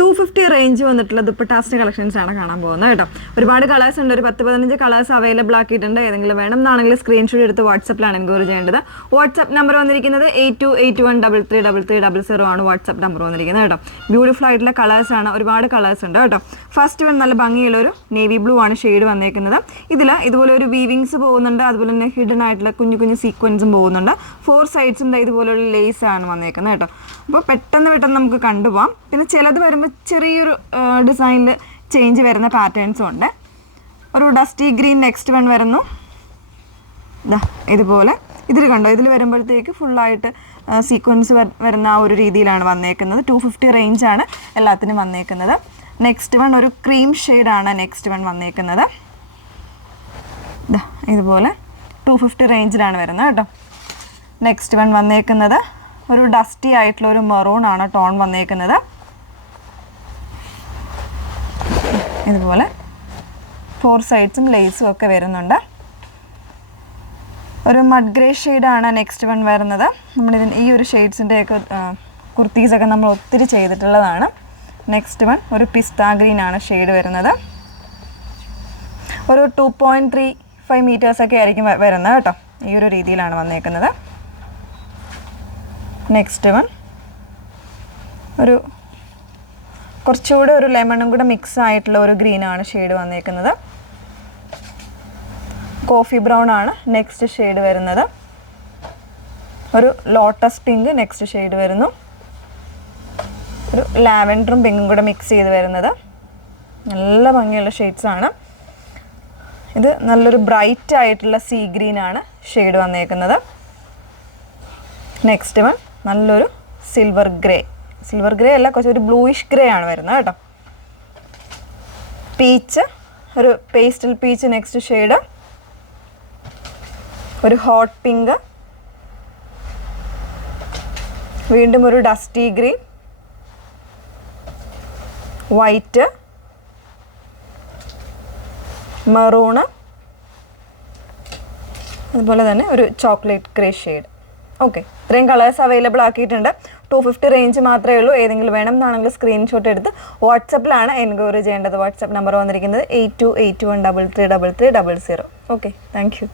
250 range വന്നിട്ടുള്ള ദുപ്പട്ടാസിൻ്റെ collections ആണ് കാണാൻ പോകുന്നത് കേട്ടോ. ഒരുപാട് കളേഴ്സ് ഉണ്ട്, ഒരു 10-15 കളേഴ്സ് അവൈലബിൾ ആക്കിയിട്ടുണ്ട്. ഏതെങ്കിലും വേണം എന്നാണെങ്കിൽ സ്ക്രീൻഷോട്ട് എടുത്ത് വാട്സപ്പിലാണ് എൻക്വയറി ചെയ്യേണ്ടത്. വാട്സപ്പ് നമ്പർ വന്നിരിക്കുന്നത് 8281333300 ആണ് വാട്സപ്പ് നമ്പർ വന്നിരിക്കുന്നത് കേട്ടോ. ബ്യൂട്ടിഫുൾ ആയിട്ടുള്ള കളേഴ്സ് ആണ്, ഒരുപാട് കളേഴ്സ് ഉണ്ട് കേട്ടോ. ഫസ്റ്റ് വൺ നല്ല ഭംഗിയുള്ളൊരു നേവി ബ്ലൂ ആണ് ഷെയ്ഡ് വന്നേക്കുന്നത്. ഇതിൽ ഇതുപോലെ ഒരു വീവിങ്സ് പോകുന്നുണ്ട്, അതുപോലെ തന്നെ ഹിഡൻ ആയിട്ടുള്ള കുഞ്ഞു കുഞ്ഞു സീക്വൻസും പോകുന്നുണ്ട്. 4 സൈഡ്സും ഇതുപോലുള്ള ലേസ് ആണ് വന്നേക്കുന്നത് കേട്ടോ. അപ്പോൾ പെട്ടെന്ന് നമുക്ക് കണ്ടുപോകാം. പിന്നെ ചിലത് വരുമ്പോൾ ചെറിയൊരു ഡിസൈനിൽ ചേഞ്ച് വരുന്ന പാറ്റേൺസും ഉണ്ട്. ഒരു ഡസ്റ്റി ഗ്രീൻ നെക്സ്റ്റ് വൺ വരുന്നു. ഇതുപോലെ ഇതിൽ കണ്ടോ, ഇതിൽ വരുമ്പോഴത്തേക്ക് ഫുള്ളായിട്ട് സീക്വൻസ് വരുന്ന ആ ഒരു രീതിയിലാണ് വന്നേക്കുന്നത്. 250 റേഞ്ചാണ് എല്ലാത്തിനും വന്നേക്കുന്നത്. നെക്സ്റ്റ് വൺ ഒരു ക്രീം ഷെയ്ഡാണ് നെക്സ്റ്റ് വൺ വന്നേക്കുന്നത്. ഇതുപോലെ 250 റേഞ്ചിലാണ് വരുന്നത് കേട്ടോ. നെക്സ്റ്റ് വൺ വന്നേക്കുന്നത് ഒരു ഡസ്റ്റി ആയിട്ടുള്ള ഒരു മെറൂൺ ആണ് ടോൺ വന്നേക്കുന്നത്. ഇതുപോലെ 4 സൈഡ്സും ലേസും ഒക്കെ വരുന്നുണ്ട്. ഒരു മഡ് ഗ്രേ ഷെയ്ഡാണ് നെക്സ്റ്റ് വൺ വരുന്നത്. നമ്മളിതിന് ഈ ഒരു ഷെയ്ഡ്സിൻ്റെയൊക്കെ കുർത്തീസൊക്കെ നമ്മൾ ഒത്തിരി ചെയ്തിട്ടുള്ളതാണ്. നെക്സ്റ്റ് വൺ ഒരു പിസ്ത ഗ്രീൻ ആണ് ഷെയ്ഡ് വരുന്നത്. ഒരു 2.35 മീറ്റേഴ്സൊക്കെ ആയിരിക്കും വരുന്നത് കേട്ടോ. ഈ ഒരു രീതിയിലാണ് വന്നേക്കുന്നത്. നെക്സ്റ്റ് വൺ ഒരു കുറച്ചുകൂടെ ഒരു ലെമണും കൂടെ മിക്സ് ആയിട്ടുള്ള ഒരു ഗ്രീനാണ് ഷെയ്ഡ് വന്നേക്കുന്നത്. കോഫി ബ്രൗൺ ആണ് നെക്സ്റ്റ് ഷെയ്ഡ് വരുന്നത്. ഒരു ലോട്ടസ് പിങ്ക് നെക്സ്റ്റ് ഷെയ്ഡ് വരുന്നു. ഒരു ലാവൻഡറും പിങ്കും കൂടെ മിക്സ് ചെയ്ത് വരുന്നത്. നല്ല ഭംഗിയുള്ള ഷെയ്ഡ്സാണ്. ഇത് നല്ലൊരു ബ്രൈറ്റ് ആയിട്ടുള്ള സീ ഗ്രീൻ ആണ് ഷെയ്ഡ് വന്നേക്കുന്നത്. നെക്സ്റ്റ് വൺ നല്ലൊരു സിൽവർ ഗ്രേ അല്ല, കുറച്ചൊരു ബ്ലൂയിഷ് ഗ്രേ ആണ് വരുന്നത് കേട്ടോ. പീച്ച്, ഒരു പേസ്റ്റൽ പീച്ച് നെക്സ്റ്റ് ഷെയ്ഡ്. ഒരു ഹോട്ട് പിങ്ക്, വീണ്ടും ഒരു ഡസ്റ്റി ഗ്രീൻ, വൈറ്റ്, മെറൂണ്, അതുപോലെ തന്നെ ഒരു ചോക്ലേറ്റ് ഗ്രേ ഷെയ്ഡ്. ഓക്കെ, ഇത്രയും കളേഴ്സ് അവൈലബിൾ ആക്കിയിട്ടുണ്ട്. 250 റേഞ്ച് മാത്രമേ ഉള്ളൂ. ഏതെങ്കിലും വേണം എന്നാണെങ്കിൽ സ്ക്രീൻഷോട്ട് എടുത്ത് വാട്സപ്പിലാണ് എൻക്വയറി ചെയ്യേണ്ടത്. വാട്സപ്പ് നമ്പർ വന്നിരിക്കുന്നത് 8281333300. Okay, thank you.